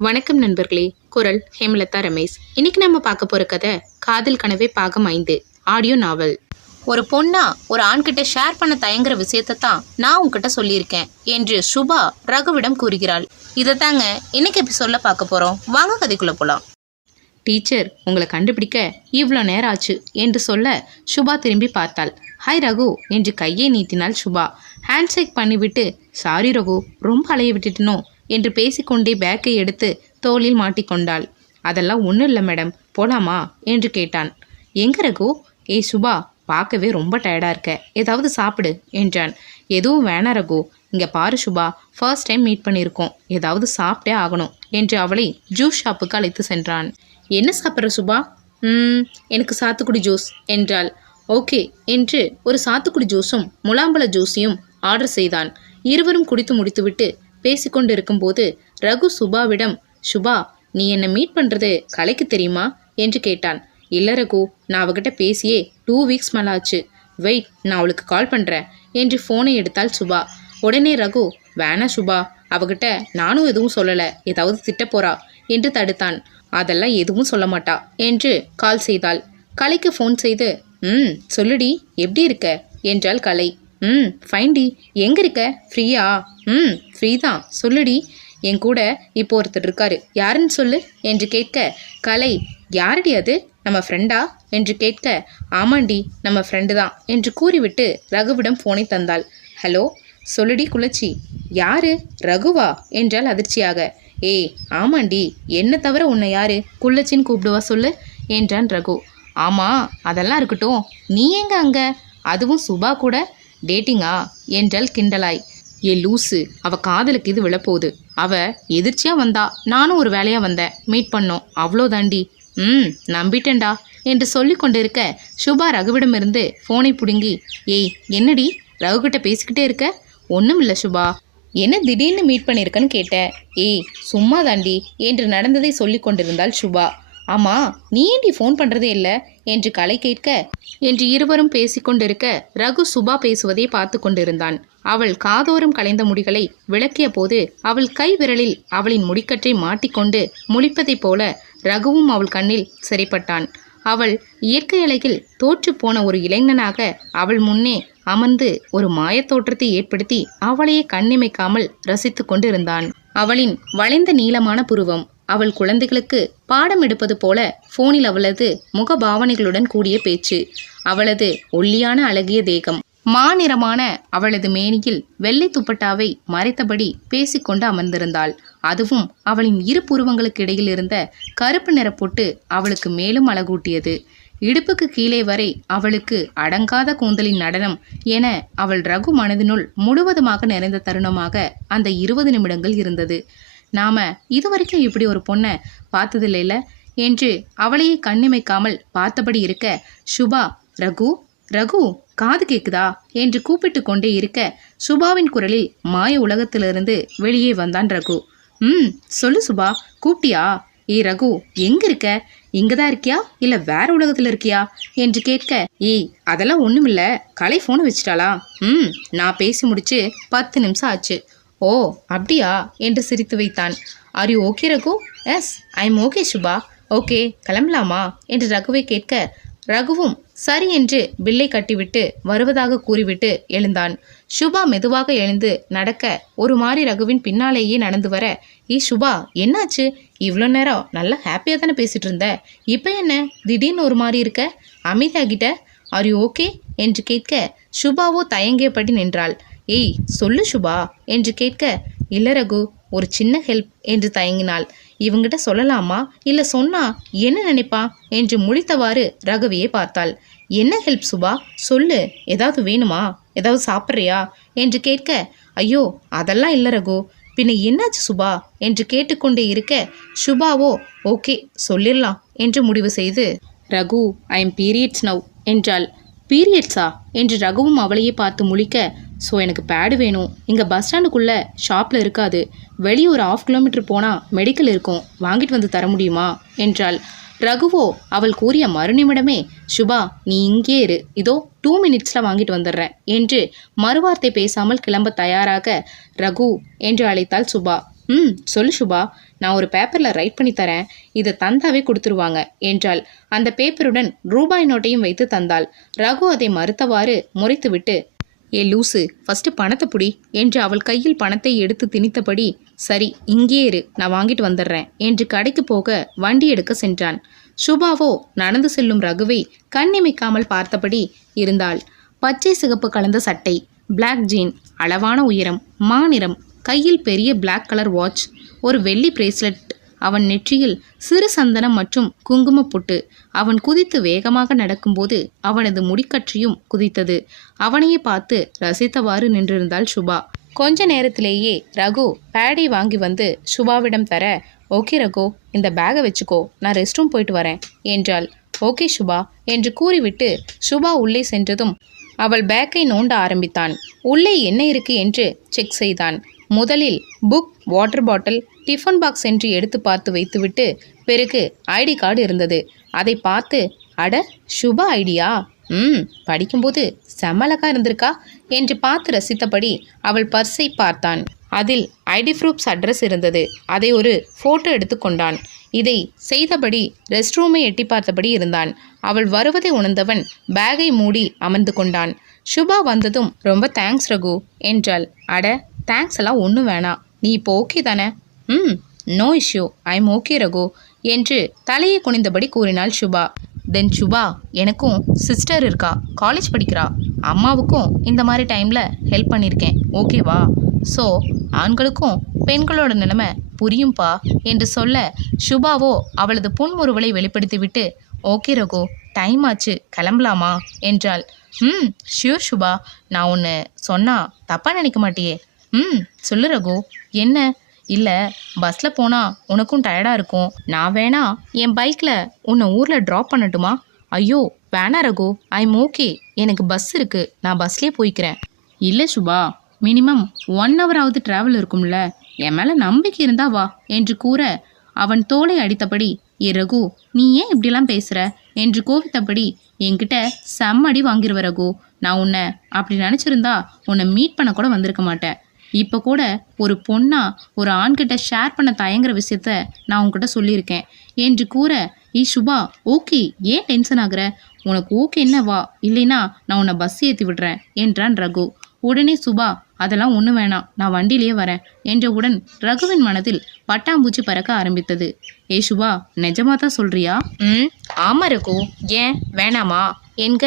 வணக்கம் நண்பர்களே. குரல் ஹேமலதா ரமேஷ். இன்னைக்கு நம்ம பார்க்க போற கதை காதல் கனவே பாகம் 5 ஆடியோ நாவல். ஒரு பொண்ணா ஒரு ஆண்கிட்ட ஷேர் பண்ண தயங்குற விஷயத்தை தான் நான் உங்ககிட்ட சொல்லியிருக்கேன் என்று சுபா ரகுவிடம் கூறுகிறாள். இதைத்தாங்க இன்னைக்கு எபிசோட்ல பார்க்க போறோம். வாங்க கதைக்குள்ள போலாம். டீச்சர், உங்களை கண்டுபிடிக்க இவ்வளோ நேரம் ஆச்சு என்று சொல்ல சுபா திரும்பி பார்த்தாள். ஹாய் ரகு என்று கையை நீட்டினாள் சுபா. ஹேண்ட்ஷேக் பண்ணிவிட்டு சாரி ரகு, ரொம்ப அலைய விட்டுட்டனோ என்று பேசிக்கொண்டே பேக்கை எடுத்து தோளில் மாட்டிக்கொண்டாள். அதெல்லாம் ஒன்றும் இல்லை மேடம், போலாமா என்று கேட்டான். எங்க ரகு? ஏய் சுபா, பார்க்கவே ரொம்ப டயர்டாக இருக்க, ஏதாவது சாப்பிடு என்றான். எதுவும் வேணாம் ரகு, இங்கே பாரு சுபா, ஃபர்ஸ்ட் டைம் மீட் பண்ணியிருக்கோம், ஏதாவது சாப்பிட்டே ஆகணும் என்று அவளை ஜூஸ் ஷாப்புக்கு அழைத்து சென்றான். என்ன சாப்பிட்ற சுபா? எனக்கு சாத்துக்குடி ஜூஸ் என்றாள். ஓகே என்று ஒரு சாத்துக்குடி ஜூஸும் முலாம்பழ ஜூஸையும் ஆர்டர் செய்தான். இருவரும் குடித்து முடித்துவிட்டு பேசிக்கொண்டு இருக்கும்போது ரகு சுபாவிடம், சுபா, நீ என்னை மீட் பண்ணுறது கலைக்கு தெரியுமா என்று கேட்டான். இல்லை ரகு, நான் அவகிட்ட பேசியே 2 வீக்ஸ் மேலே ஆச்சு. வெயிட், நான் அவளுக்கு கால் பண்ணுறேன் என்று ஃபோனை எடுத்தாள் சுபா. உடனே ரகு, வேணா சுபா, அவகிட்ட நானும் எதுவும் சொல்லலை, ஏதாவது திட்ட போறா என்று தடுத்தான். அதெல்லாம் எதுவும் சொல்ல மாட்டா என்று கால் செய்தாள். கலைக்கு ஃபோன் செய்து, சொல்லுடி, எப்படி இருக்க என்றாள் கலை. ஃபைன் டி, எங்கே இருக்க? ஃப்ரீயா? ஃப்ரீ தான், சொல்லுடி. என் கூட இப்போ ஒருத்தர் இருக்காரு, யாருன்னு சொல்லு என்று கேட்க கலை, யாரடி அது, நம்ம ஃப்ரெண்டா என்று கேட்க, ஆமாண்டி நம்ம ஃப்ரெண்டு தான் என்று கூறிவிட்டு ரகுவிடம் ஃபோனை தந்தாள். ஹலோ, சொல்லுடி குளச்சி. யாரு, ரகுவா என்றால் அதிர்ச்சியாக. ஏய் ஆமாண்டி, என்ன தவிர உன்னை யாரு குள்ளச்சின்னு கூப்பிடுவா சொல்லு என்றான் ரகு. ஆமாம், அதெல்லாம் இருக்கட்டும், நீ எங்க அங்க, அதுவும் சுபா கூட டேட்டிங்கா என்றால் கிண்டலாய். ஏ லூசு, அவ காதலுக்கு இது விழப்போகுது, அவ எதிர்ச்சியா வந்தா, நானும் ஒரு வேலையா வந்தேன், மீட் பண்ணோம், அவ்வளோதாண்டி. நம்பிட்டேன்டா என்று சொல்லி கொண்டிருக்க சுபா ரகுவிடமிருந்து ஃபோனை பிடுங்கி, ஏய் என்னடி ரகுகிட்ட பேசிக்கிட்டே இருக்க? ஒன்றும் இல்லை சுபா, என்ன திடீர்னு மீட் பண்ணியிருக்கன்னு கேட்ட. ஏய் சும்மா தாண்டி என்று நடந்ததை சொல்லி கொண்டிருந்தாள் சுபா. ஆமா, நீ ஏண்டி ஃபோன் பண்ணுறதே இல்லை என்று கலை கேட்க என்று இருவரும் பேசிக்கொண்டிருக்க ரகு சுபா பேசுவதை பார்த்து கொண்டிருந்தான். அவள் காதோறும் கலைந்த முடிகளை விளக்கிய போது அவள் கை விரலில் அவளின் முடிக்கற்றை மாட்டிக்கொண்டு முழிப்பதைப் போல ரகுவும் அவள் கண்ணில் சிறைப்பட்டான். அவள் இயற்கை அழகில் தோற்று போன ஒரு இளைஞனாக அவள் முன்னே அமர்ந்து ஒரு மாயத் தோற்றத்தை ஏற்படுத்தி அவளையே கண்ணிமைக்காமல் ரசித்து கொண்டிருந்தான். அவளின் வளைந்த நீளமான புருவம், அவள் குழந்தைகளுக்கு பாடம் எடுப்பது போல போனில் அவளது முகபாவனைகளுடன் கூடிய பேச்சு, அவளது ஒல்லியான அழகிய தேகம், மாநிறமான அவளது மேனியில் வெள்ளை துப்பட்டாவை மறைத்தபடி பேசிக்கொண்டு அமர்ந்திருந்தாள். அதுவும் அவளின் இரு புருவங்களுக்கு இடையில் இருந்த கருப்பு நிற பொட்டு அவளுக்கு மேலும் அழகூட்டியது. இடுப்புக்கு கீழே வரை அவளுக்கு அடங்காத கூந்தலின் நடனம் என அவள் ரகு மனதினுள் முழுவதுமாக நிறைந்த தருணமாக அந்த 20 நிமிடங்கள் இருந்தது. நாம இதுவரைக்கும் இப்படி ஒரு பொண்ணை பார்த்ததில்லைல என்று அவளையே கண்ணிமைக்காமல் பார்த்தபடி இருக்க சுபா, ரகு ரகு காது கேக்குதா என்று கூப்பிட்டு கொண்டே இருக்க சுபாவின் குரலில் மாய உலகத்திலிருந்து வெளியே வந்தான் ரகு. சொல்லு சுபா, கூப்பிட்டியா? ஏ ரகு, எங்க இருக்க? இங்கதான் இருக்கியா இல்ல வேற உலகத்துல இருக்கியா என்று கேட்க, ஏய் அதெல்லாம் ஒண்ணுமில்ல, கலை போனை வச்சிட்டாளா? நான் பேசி முடிச்சு 10 நிமிஷம் ஆச்சு. ஓ அப்படியா என்று சிரித்து வைத்தான். Are you okay Raghu? Yes I am okay Subha. Okay கிளம்பலாமா என்று ரகுவை கேட்க ரகுவும் சரி என்று பில்லை கட்டிவிட்டு வருவதாக கூறிவிட்டு எழுந்தான். சுபா மெதுவாக எழுந்து நடக்க ஒரு மாதிரி ரகுவின் பின்னாலேயே நடந்து வர, ஏ சுபா என்னாச்சு? இவ்வளோ நேரம் நல்லா ஹாப்பியாக தானே பேசிட்டு இருந்த, இப்போ என்ன திடீர்னு ஒரு மாதிரி இருக்க, அமைதியாகிட்ட? ஆர் யூ ஓகே என்று கேட்க சுபாவோ தயங்கியபடி நின்றாள். ஏய் சொல்லு சுபா என்று கேட்க, இல்லை ரகு, ஒரு சின்ன ஹெல்ப் என்று தயங்கினாள். இவங்கிட்ட சொல்லலாமா இல்லை சொன்னா என்ன நினைப்பா என்று முடித்தவாறு ரகுவியை பார்த்தாள். என்ன ஹெல்ப் சுபா, சொல்லு, ஏதாவது வேணுமா, ஏதாவது சாப்பிட்றியா என்று கேட்க, ஐயோ அதெல்லாம் இல்லை ரகு, பின்ன என்னாச்சு சுபா என்று கேட்டுக்கொண்டே இருக்க சுபாவோ ஓகே சொல்லிடலாம் என்று முடிவு செய்து, Raghu I am periods now என்றாள். பீரியட்ஸா என்று ரகுவும் அவளையே பார்த்து முழிக்க, ஸோ எனக்கு பேடு வேணும், இங்கே பஸ் ஸ்டாண்டுக்குள்ளே ஷாப்பில் இருக்காது, வெளியே ஒரு 1/2 கிலோமீட்டர் போனால் மெடிக்கல் இருக்கும், வாங்கிட்டு வந்து தர முடியுமா என்றாள். ரகுவோ அவள் கூறிய மறுநிமிடமே, சுபா நீ இங்கே இரு, இதோ 2 மினிட்ஸில் வாங்கிட்டு வந்துடுறேன் என்று மறுவார்த்தை பேசாமல் கிளம்ப தயாராக, ரகு என்று அழைத்தாள் சுபா. சொல்லு சுபா, நான் ஒரு பேப்பரில் ரைட் பண்ணி தரேன், இதை தந்தாவே கொடுத்துருவாங்க என்றாள். அந்த பேப்பருடன் ரூபாய் நோட்டையும் வைத்து தந்தாள். ரகு அதை மறுத்தவாறு முறைத்துவிட்டு, ஏ லூசு, ஃபஸ்ட்டு பணத்தை புடி என்று அவள் கையில் பணத்தை எடுத்து திணித்தபடி, சரி இங்கே இரு, நான் வாங்கிட்டு வந்துடுறேன் என்று கடைக்கு போக வண்டி எடுக்க சென்றான். சுபாவோ நடந்து செல்லும் ரகுவை கண்ணிமைக்காமல் பார்த்தபடி இருந்தாள். பச்சை சிகப்பு கலந்த சட்டை, பிளாக் ஜீன், அளவான உயரம், மாநிறம், கையில் பெரிய பிளாக் கலர் வாட்ச், ஒரு வெள்ளி பிரேஸ்லெட், அவன் நெற்றியில் சிறு சந்தனம் மற்றும் குங்குமப் பொட்டு. அவன் குதித்து வேகமாக நடக்கும்போது அவனது முடிக்கற்றியும் குதித்தது. அவனையே பார்த்து ரசித்தவாறு நின்றிருந்தாள் சுபா. கொஞ்ச நேரத்திலேயே ரகு பேடை வாங்கி வந்து சுபாவிடம் தர, ஓகே ரகு, இந்த பேகை வச்சுக்கோ, நான் ரெஸ்ட் ரூம் போயிட்டு வரேன் என்றாள். ஓகே சுபா என்று கூறிவிட்டு சுபா உள்ளே சென்றதும் அவள் பேக்கை நோண்ட ஆரம்பித்தான். உள்ளே என்ன இருக்கு என்று செக் செய்தான். முதலில் book, water bottle, tiffin box என்று எடுத்து பார்த்து வைத்துவிட்டு பிறகு ஐடி கார்டு இருந்தது. அதை பார்த்து, அட சுபா ஐடியா, படிக்கும்போது செம்மலக்கா இருந்திருக்கா என்று பார்த்து ரசித்தபடி அவள் பர்ஸை பார்த்தான். அதில் ஐடி ப்ரூஃப்ஸ் அட்ரஸ் இருந்தது. அதை ஒரு ஃபோட்டோ எடுத்து கொண்டான். இதை செய்தபடி ரெஸ்ட் ரூமை எட்டி பார்த்தபடி இருந்தான். அவள் வருவதை உணர்ந்தவன் பேகை மூடி அமர்ந்து கொண்டான். சுபா வந்ததும், ரொம்ப தேங்க்ஸ் ரகு என்றாள். அட தேங்க்ஸ் எல்லாம் ஒன்றும் வேணாம், நீ இப்போ ஓகே தானே? No issue, I am okay Raghu என்று தலையை குனிந்தபடி கூறினாள் சுபா. தென் சுபா, எனக்கும் சிஸ்டர் இருக்கா, காலேஜ் படிக்கிறா, அம்மாவுக்கும் இந்த மாதிரி டைமில் ஹெல்ப் பண்ணியிருக்கேன், ஓகேவா? ஸோ ஆண்களுக்கும் பெண்களோட நிலைமை புரியும்பா என்று சொல்ல, சுபாவோ அவளது புன்முறுவலை வெளிப்படுத்திவிட்டு, ஓகே ரகு, டைம் ஆச்சு, கிளம்பலாமா என்றாள். ஷியூர் சுபா, நான் ஒன்று சொன்னால் தப்பாக நினைக்க மாட்டியே? சொல்லு ரகு. என்ன? இல்லை, பஸ்ஸில் போனால் உனக்கும் டயர்டாக இருக்கும், நான் வேணா என் பைக்கில் உன்னை ஊரில் ட்ராப் பண்ணட்டுமா? ஐயோ வேணா ரகு, ஐ எம் ஓகே, எனக்கு பஸ் இருக்குது, நான் பஸ்லேயே போய்க்கிறேன். இல்லை சுபா, மினிமம் 1 ஹவராவது ட்ராவல் இருக்கும்ல, என் மேலே நம்பிக்கை இருந்தா வா என்று கூற, அவன் தோளை அடித்தபடி, ஏ ரகு, நீ ஏன் இப்படிலாம் பேசுகிற என்று கோவித்தபடி, என்கிட்ட செம்மடி வாங்கிடுவ ரகு, நான் உன்னை அப்படி நினச்சிருந்தா உன்னை மீட் பண்ண கூட வந்திருக்க மாட்டேன். இப்போ கூட ஒரு பொண்ணா ஒரு ஆண்கிட்ட ஷேர் பண்ண தயங்குற விஷயத்த நான் உன்கிட்ட சொல்லியிருக்கேன் என்று கூற, சுபா ஓகே, ஏன் டென்ஷன் ஆகுற, உனக்கு ஓகே என்ன வா, இல்லைனா நான் உன்னை பஸ் ஏற்றி விடுறேன் என்றான் ரகு. உடனே சுபா, அதெல்லாம் ஒன்றும் வேணாம், நான் வண்டியிலேயே வரேன் என்றவுடன் ரகுவின் மனதில் பட்டாம்பூச்சி பறக்க ஆரம்பித்தது. சுபா, நிஜமா தான் சொல்றியா? ஆமா ரகு, ஏன் வேணாமா என்க.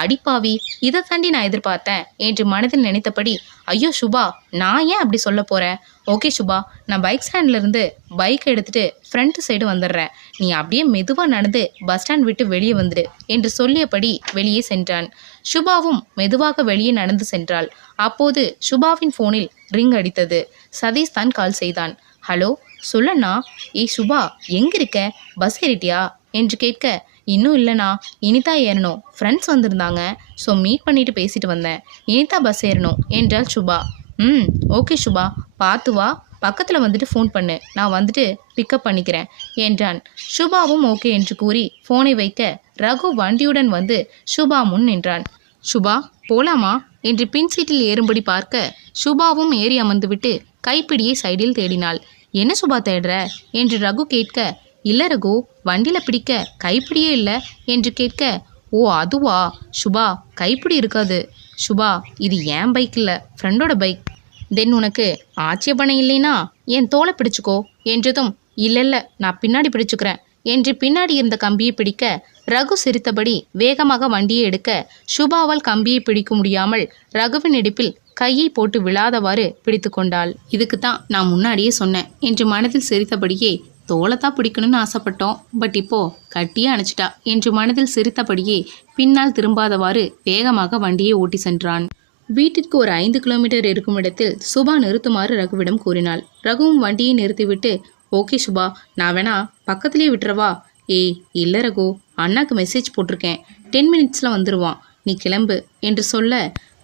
அடிப்பாவி, இதை தாண்டி நான் எதிர்பார்த்தேன் என்று மனதில் நினைத்தபடி, ஐயோ சுபா, நான் ஏன் அப்படி சொல்ல போகிறேன்? ஓகே சுபா, நான் பைக் ஸ்டாண்ட்லேருந்து பைக் எடுத்துகிட்டு ஃப்ரண்ட் சைடு வந்துடுறேன், நீ அப்படியே மெதுவாக நடந்து பஸ் ஸ்டாண்ட் விட்டு வெளியே வந்துடு என்று சொல்லியபடி வெளியே சென்றான். சுபாவும் மெதுவாக வெளியே நடந்து சென்றாள். அப்போது சுபாவின் ஃபோனில் ரிங் அடித்தது. சதீஷ் தான் கால் செய்தான். ஹலோ சொல்லண்ணா. சுபா எங்கே இருக்க, பஸ் ஏறிட்டியா என்று கேட்க, இன்னும் இல்லைண்ணா, இனிதா ஏறணும், ஃப்ரெண்ட்ஸ் வந்திருந்தாங்க, ஸோ மீட் பண்ணிட்டு பேசிட்டு வந்தேன், இனிதா பஸ் ஏறணும் என்றாள் சுபா. ஓகே சுபா, பார்த்து வா, பக்கத்தில் வந்துட்டு ஃபோன் பண்ணு, நான் வந்துட்டு பிக்கப் பண்ணிக்கிறேன் என்றான். சுபாவும் ஓகே என்று கூறி ஃபோனை வைக்க ரகு வண்டியுடன் வந்து சுபா முன் நின்றான். சுபா போலாமா என்று பின் சீட்டில் ஏறும்படி பார்க்க சுபாவும் ஏறி அமர்ந்துவிட்டு கைப்பிடியை சைடில் தேடினாள். என்ன சுபா தேடுற என்று ரகு கேட்க, இல்லை ரகு, வண்டியில் பிடிக்க கைப்பிடியே இல்லை என்று கேட்க, ஓ அதுவா சுபா, கைப்பிடி இருக்காது சுபா, இது என் பைக் இல்லை, ஃப்ரெண்டோட பைக். தென் உனக்கு ஆட்சேபனை இல்லைனா என் தோலை பிடிச்சிக்கோ என்றதும், இல்லை நான் பின்னாடி பிடிச்சுக்கிறேன் என்று பின்னாடி இருந்த கம்பியை பிடிக்க ரகு சிரித்தபடி வேகமாக வண்டியை எடுக்க சுபாவால் கம்பியை பிடிக்க முடியாமல் ரகுவின் இடுப்பில் கையை போட்டு விழாதவாறு பிடித்து கொண்டாள். இதுக்கு தான் நான் முன்னாடியே சொன்னேன் என்று மனதில் சிரித்தபடியே, தோலைத்தான் பிடிக்கணும்னு ஆசைப்பட்டோம், பட் இப்போ கட்டியே அணைச்சிட்டா என்று மனதில் சிரித்தபடியே பின்னால் திரும்பாதவாறு வேகமாக வண்டியை ஓட்டி சென்றான். வீட்டிற்கு ஒரு 5 கிலோமீட்டர் இருக்கும் இடத்தில் சுபா நிறுத்துமாறு ரகுவிடம் கூறினாள். ரகுவும் வண்டியை நிறுத்திவிட்டு, ஓகே சுபா, நான் வேணா பக்கத்துலேயே விட்டுறவா? இல்லை ரகு, அண்ணாக்கு மெசேஜ் போட்டிருக்கேன், 10 மினிட்ஸில் வந்துடுவான், நீ கிளம்பு என்று சொல்ல,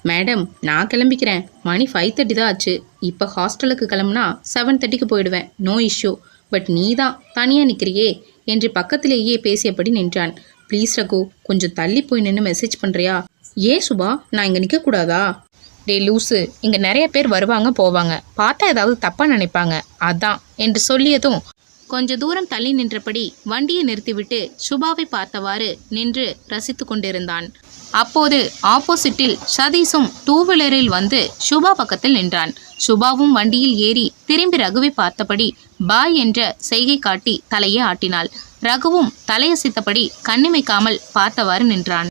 மேடம் நான் கிளம்பிக்கிறேன், மணி 5:30 தான் ஆச்சு, இப்போ ஹாஸ்டலுக்கு கிளம்புனா 7:30க்கு போயிடுவேன், நோ இஷ்யூ, பட் நீ தான் தனியாக நிற்கிறியே என்று பக்கத்திலேயே பேசியபடி நின்றான். ப்ளீஸ் ரகு, கொஞ்சம் தள்ளி போய் நின்று மெசேஜ் பண்ணுறியா? ஏன் சுபா, நான் இங்கே நிற்கக்கூடாதா? டே லூசு, இங்கே நிறைய பேர் வருவாங்க போவாங்க, பார்த்தா ஏதாவது தப்பாக நினைப்பாங்க, அதான் என்று சொல்லியதும் கொஞ்ச தூரம் தள்ளி நின்றபடி வண்டியை நிறுத்திவிட்டு சுபாவை பார்த்தவாறு நின்று ரசித்து கொண்டிருந்தான். அப்போது ஆப்போசிட்டில் சதீஷும் டூ வீலரில் வந்து சுபா பக்கத்தில் நின்றான். சுபாவும் வண்டியில் ஏறி திரும்பி ரகுவை பார்த்தபடி பாய் என்ற செய்கை காட்டி தலையை ஆட்டினாள். ரகுவும் தலையசைத்தபடி கண்ணிமைக்காமல் பார்த்தவாறு நின்றான்.